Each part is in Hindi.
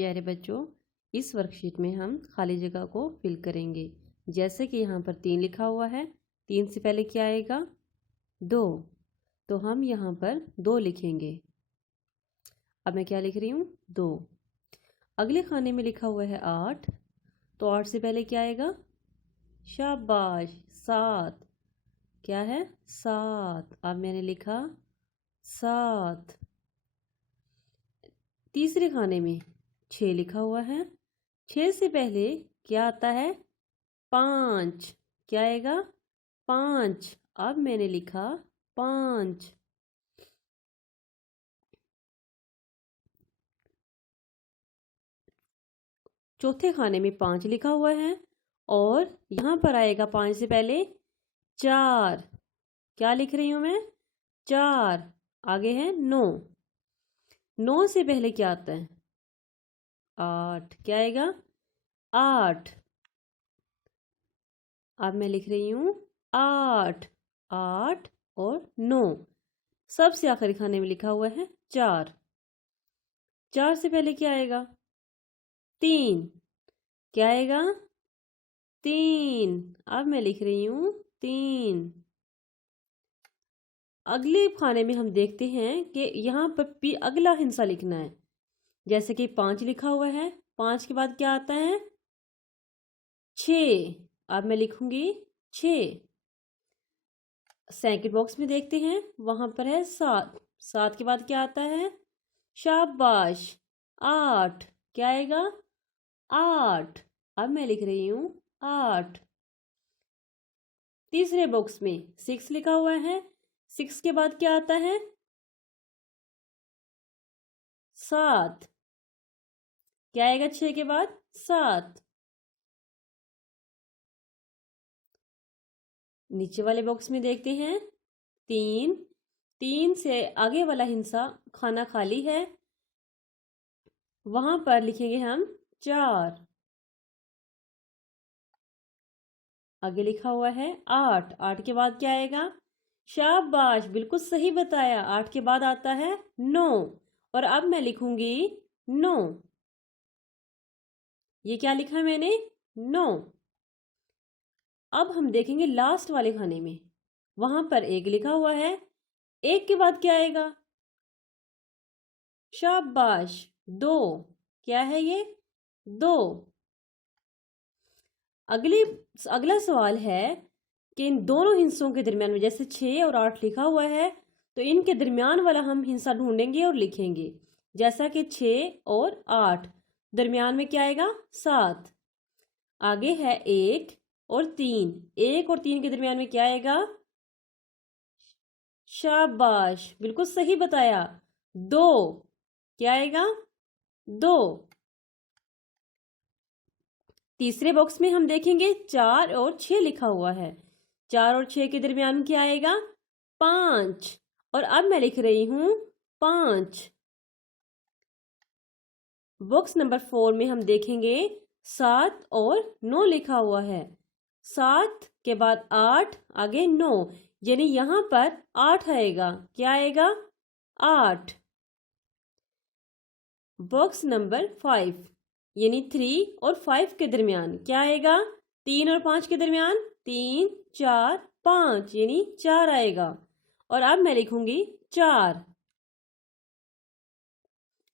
प्यारे बच्चों, इस वर्कशीट में हम खाली जगह को फिल करेंगे। जैसे कि यहाँ पर 3 लिखा हुआ है, 3 से पहले क्या आएगा? 2, तो हम यहाँ पर 2 लिखेंगे। अब मैं क्या लिख रही हूँ? 2। अगले खाने में लिखा हुआ है 8, तो 8 से पहले क्या आएगा? शाबाश, 7। क्या है? 7। अब मैंने लिखा 7। तीसरे खाने में 6 लिखा हुआ है, 6 से पहले क्या आता है? 5। क्या आएगा? 5। अब मैंने लिखा 5। चौथे खाने में 5 लिखा हुआ है और यहाँ पर आएगा 5 से पहले 4। क्या लिख रही हूँ मैं? 4। आगे है 9। 9 से पहले क्या आता है? 8। क्या आएगा? 8। अब मैं लिख रही हूँ 8। 8 और 9। सबसे आखिरी खाने में लिखा हुआ है 4। 4 से पहले क्या आएगा? 3। क्या आएगा? 3। अब मैं लिख रही हूँ 3। अगले खाने में हम देखते हैं कि यहाँ पर अगला हिस्सा लिखना है। जैसे कि 5 लिखा हुआ है, 5 के बाद क्या आता है? 6। अब मैं लिखूंगी 6। सेकंड बॉक्स में देखते हैं, वहां पर है 7। 7 के बाद क्या आता है? शाबाश, 8। क्या आएगा? 8। अब मैं लिख रही हूँ 8। तीसरे बॉक्स में 6 लिखा हुआ है, 6 के बाद क्या आता है? 7। क्या आएगा 6 के बाद? 7। नीचे वाले बॉक्स में देखते हैं 3। 3 से आगे वाला हिस्सा खाना खाली है, वहां पर लिखेंगे हम 4। आगे लिखा हुआ है 8। 8 के बाद क्या आएगा? शाबाश, बिल्कुल सही बताया। 8 के बाद आता है 9 और अब मैं लिखूंगी 9। ये क्या लिखा है मैंने? 9। अब हम देखेंगे लास्ट वाले खाने में, वहां पर 1 लिखा हुआ है। 1 के बाद क्या आएगा? शाबाश, 2। क्या है ये? 2। अगला सवाल है कि इन दोनों हिस्सों के दरमियान में, जैसे 6 और 8 लिखा हुआ है, तो इनके दरमियान वाला हम हिस्सा ढूंढेंगे और लिखेंगे। जैसा कि 6 और 8, दरमियान में क्या आएगा? 7। आगे है 1 और 3। 1 और 3 के दरमियान में क्या आएगा? शाबाश, बिल्कुल सही बताया, 2। क्या आएगा? 2। तीसरे बॉक्स में हम देखेंगे 4 और 6 लिखा हुआ है। 4 और 6 के दरमियान क्या आएगा? 5। और अब मैं लिख रही हूं 5। बॉक्स नंबर 4 में हम देखेंगे 7 और 9 लिखा हुआ है। 7 के बाद 8, आगे 9, यानी यहां पर 8 आएगा। क्या आएगा? 8। बॉक्स नंबर 5 यानी 3 और 5 के दरमियान क्या आएगा? 3 और 5 के दरमियान 3, 4, 5 यानी 4 आएगा। और अब मैं लिखूंगी 4।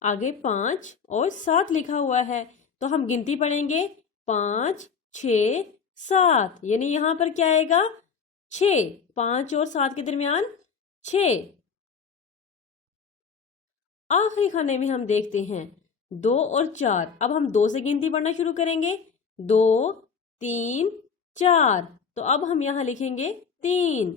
आगे 5 और 7 लिखा हुआ है, तो हम गिनती पढ़ेंगे 5, 6, 7, यानी यहां पर क्या आएगा? 6। 5 और 7 के दरमियान 6। आखिरी खाने में हम देखते हैं 2 और 4। अब हम 2 से गिनती पढ़ना शुरू करेंगे। 2, 3, 4, तो अब हम यहां लिखेंगे 3।